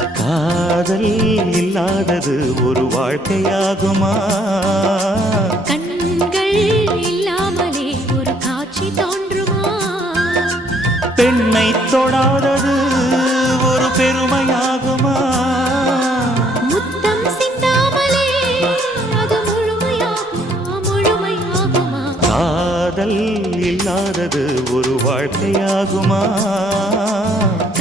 காதல் இல்லாதது ஒரு வாழ்க்கையாகுமா? கண்கள் இல்லாமலே ஒரு காட்சி தோன்றுமா? பெண்ணை தொடாதது ஒரு பெருமையாகுமா? முத்தம் சிந்தாமலே அது முழுமையாகுமா? முழுமையாகுமா? காதல் இல்லாதது ஒரு வாழ்க்கையாகுமா?